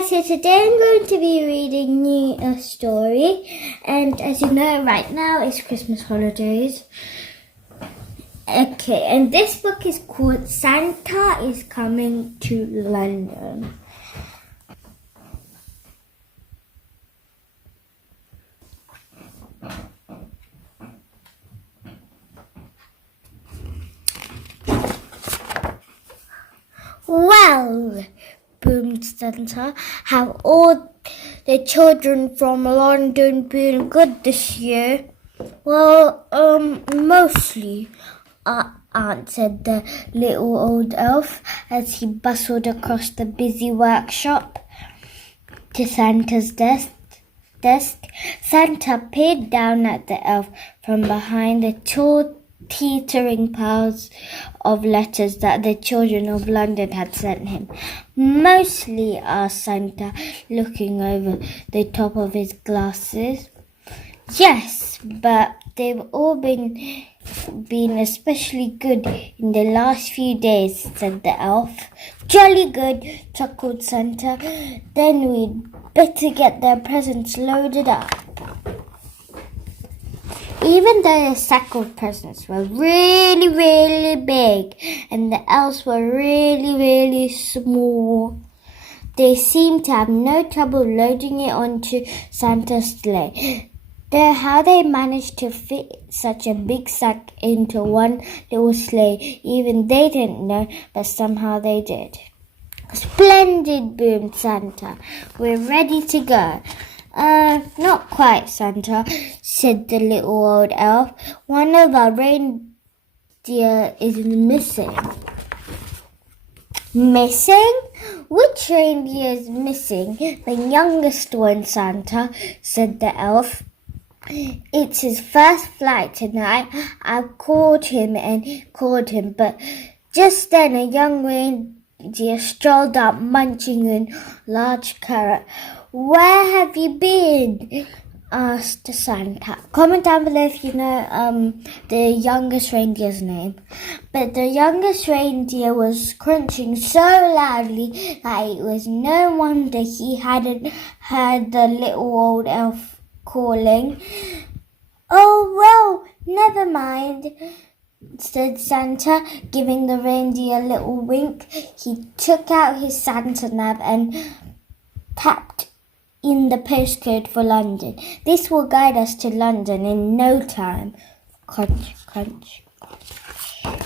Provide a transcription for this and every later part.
guys, so today I'm going to be reading you a story, and as you know right now it's Christmas holidays. Okay, and this book is called Santa is Coming to London. Well, boomed Santa, have all the children from London been good this year? Well, mostly, answered the little old elf as he bustled across the busy workshop to Santa's desk. Santa peered down at the elf from behind the tall teetering piles of letters that the children of London had sent him. Mostly, asked Santa, looking over the top of his glasses. Yes, but they've all been especially good in the last few days, said the elf. Jolly good, chuckled Santa. Then we'd better get their presents loaded up. Even though the sack of presents were really, really big and the elves were really, really small, they seemed to have no trouble loading it onto Santa's sleigh. How they managed to fit such a big sack into one little sleigh, even they didn't know, but somehow they did. Splendid, boomed Santa. We're ready to go. Not quite, Santa, said the little old elf. One of our reindeer is missing. Missing? Which reindeer is missing? The youngest one, Santa, said the elf. It's his first flight tonight. I called him, but just then a young reindeer strolled up munching a large carrot. Where have you been? Asked Santa. Comment down below if you know the youngest reindeer's name. But the youngest reindeer was crunching so loudly that it was no wonder he hadn't heard the little old elf calling. Oh, well, never mind, said Santa, giving the reindeer a little wink. He took out his Santa nav and tapped in the postcode for London. This will guide us to London in no time. Crunch, crunch, crunch.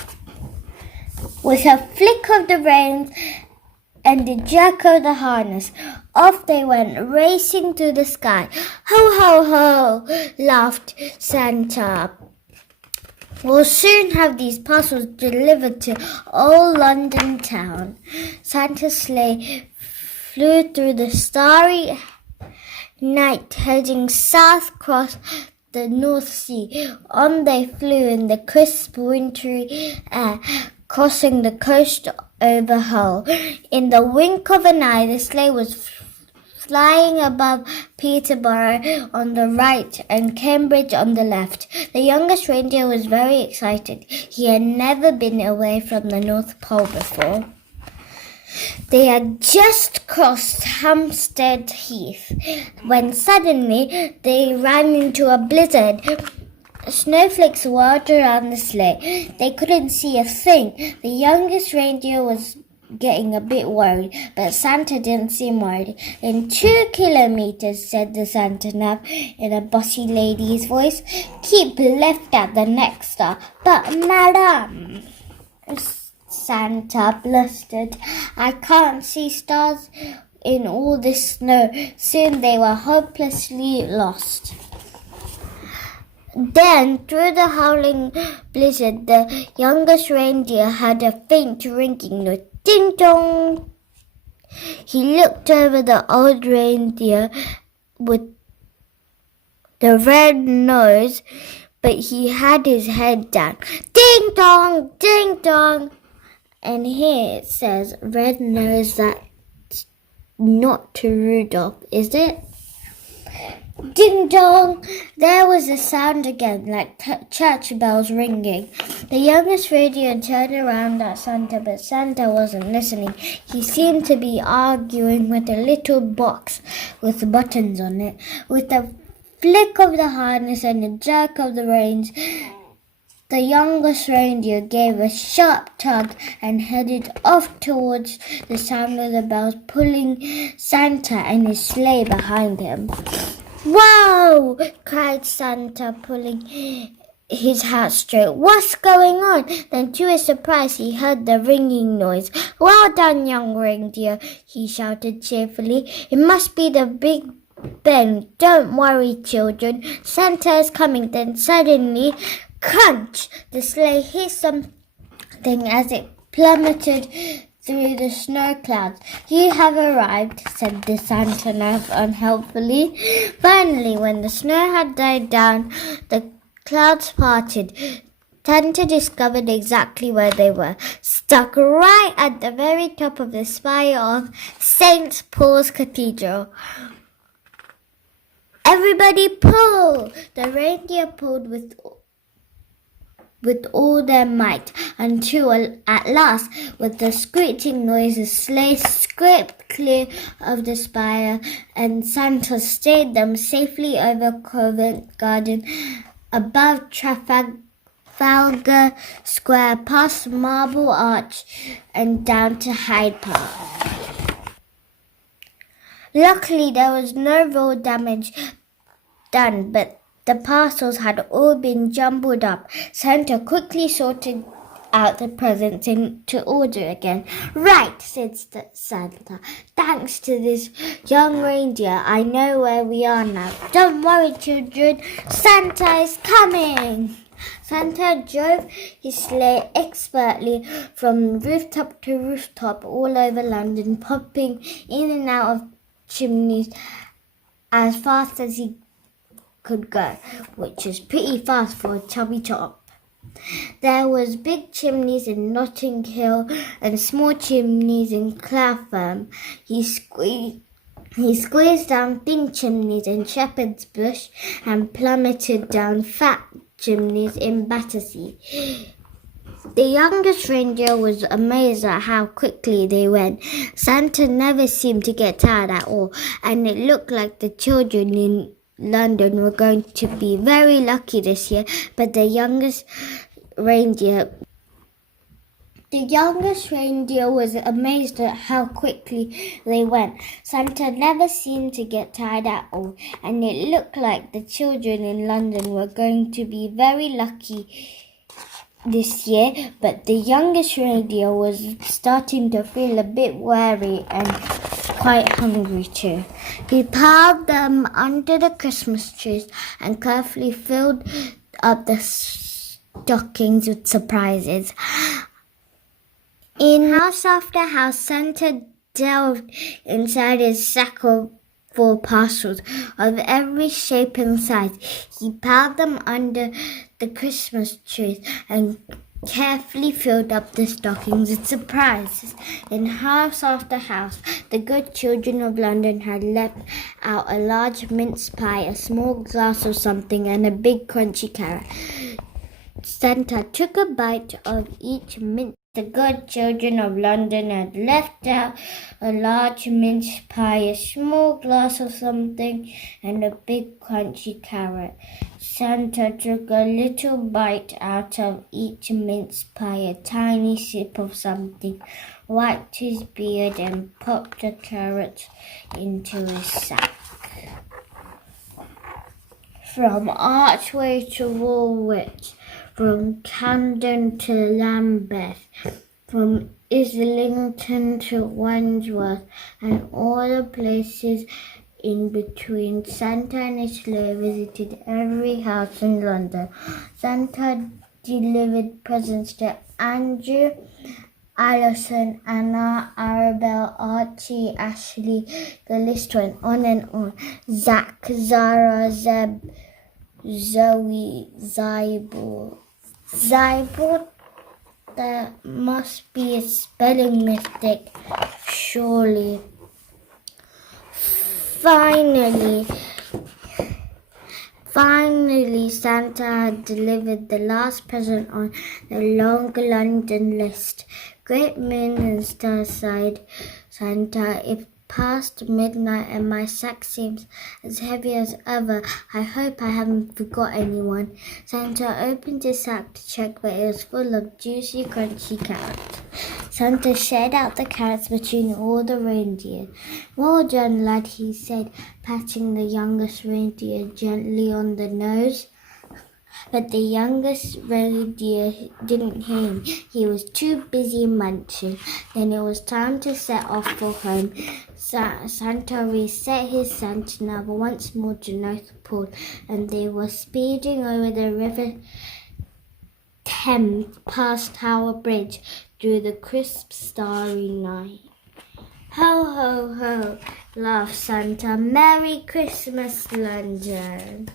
With a flick of the reins and a jerk of the harness, off they went, racing through the sky. Ho, ho, ho, laughed Santa. We'll soon have these parcels delivered to old London town. Santa's sleigh flew through the starry night, heading south across the North Sea. On they flew in the crisp wintry air, crossing the coast over Hull. In the wink of an eye, the sleigh was flying above Peterborough on the right and Cambridge on the left. The youngest reindeer was very excited. He had never been away from the North Pole before. They had just crossed Hampstead Heath when suddenly they ran into a blizzard. Snowflakes whirled around the sleigh. They couldn't see a thing. The youngest reindeer was getting a bit worried, but Santa didn't seem worried. In 2 kilometers, said the Santa nav in a bossy lady's voice. Keep left at the next stop. But madam, Santa blustered, I can't see stars in all this snow. Soon they were hopelessly lost. Then, through the howling blizzard, the youngest reindeer heard a faint ringing note. Ding-dong! He looked over the old reindeer with the red nose, but he had his head down. Ding-dong! Ding-dong! And here it says, red nose, that's not to Rudolph, is it? Ding dong! There was a sound again, like church bells ringing. The youngest reindeer turned around at Santa, but Santa wasn't listening. He seemed to be arguing with a little box with buttons on it. With a flick of the harness and a jerk of the reins, the youngest reindeer gave a sharp tug and headed off towards the sound of the bells, pulling Santa and his sleigh behind him. "Whoa!" cried Santa, pulling his hat straight. "What's going on?" Then, to his surprise, he heard the ringing noise. "Well done, young reindeer," he shouted cheerfully. "It must be the Big Ben. Don't worry, children. Santa is coming." Then suddenly, crunch! The sleigh hit something as it plummeted through the snow clouds. "You have arrived," said the Santa unhelpfully. Finally, when the snow had died down, the clouds parted. Santa discovered exactly where they were, stuck right at the very top of the spire of St. Paul's Cathedral. "Everybody pull!" The reindeer pulled with all their might, until at last, with a screeching noise, the sleigh scraped clear of the spire, and Santa steered them safely over Covent Garden, above Trafalgar Square, past Marble Arch, and down to Hyde Park. Luckily, there was no real damage done, but the parcels had all been jumbled up. Santa quickly sorted out the presents into order again. "Right," said Santa. "Thanks to this young reindeer, I know where we are now. Don't worry, children. Santa is coming." Santa drove his sleigh expertly from rooftop to rooftop all over London, popping in and out of chimneys as fast as he could go, which is pretty fast for a chubby top. There was big chimneys in Notting Hill and small chimneys in Clapham. He squeezed down thin chimneys in Shepherd's Bush and plummeted down fat chimneys in Battersea. The youngest reindeer was amazed at how quickly they went. Santa never seemed to get tired at all, and it looked like the children in London were going to be very lucky this year. But the youngest reindeer was amazed at how quickly they went. Santa never seemed to get tired at all, and it looked like the children in London were going to be very lucky this year. But the youngest reindeer was starting to feel a bit weary and quite hungry too. He piled them under the Christmas trees and carefully filled up the stockings with surprises. In house after house, Santa delved inside his sack for parcels of every shape and size. He piled them under the Christmas trees and carefully filled up the stockings with surprises. In house after house, the good children of London had left out a large mince pie, a small glass of something, and a big crunchy carrot. Santa took a bite of each mince. The good children of London had left out a large mince pie, a small glass of something, and a big crunchy carrot. Santa took a little bite out of each mince pie, a tiny sip of something, wiped his beard, and popped the carrot into his sack. From Archway to Woolwich, from Camden to Lambeth, from Islington to Wandsworth, and all the places in between, Santa and his sleigh visited every house in London. Santa delivered presents to Andrew, Alison, Anna, Arabelle, Archie, Ashley. The list went on and on. Zach, Zara, Zeb, Zoe, Zybul. Zybul? There must be a spelling mistake, surely. Finally, Finally, Santa had delivered the last present on the long London list. Great moon and stars, sighed Santa. It's past midnight and my sack seems as heavy as ever. I hope I haven't forgot anyone. Santa opened his sack to check, but it was full of juicy, crunchy carrots. Santa shared out the carrots between all the reindeer. Well done, lad, he said, patting the youngest reindeer gently on the nose. But the youngest reindeer didn't hear him. He was too busy munching. Then it was time to set off for home. Santa reset his Santa nav once more to North Pole, and they were speeding over the River Thames past Tower Bridge through the crisp starry night. Ho, ho, ho, laughed Santa. Merry Christmas, London.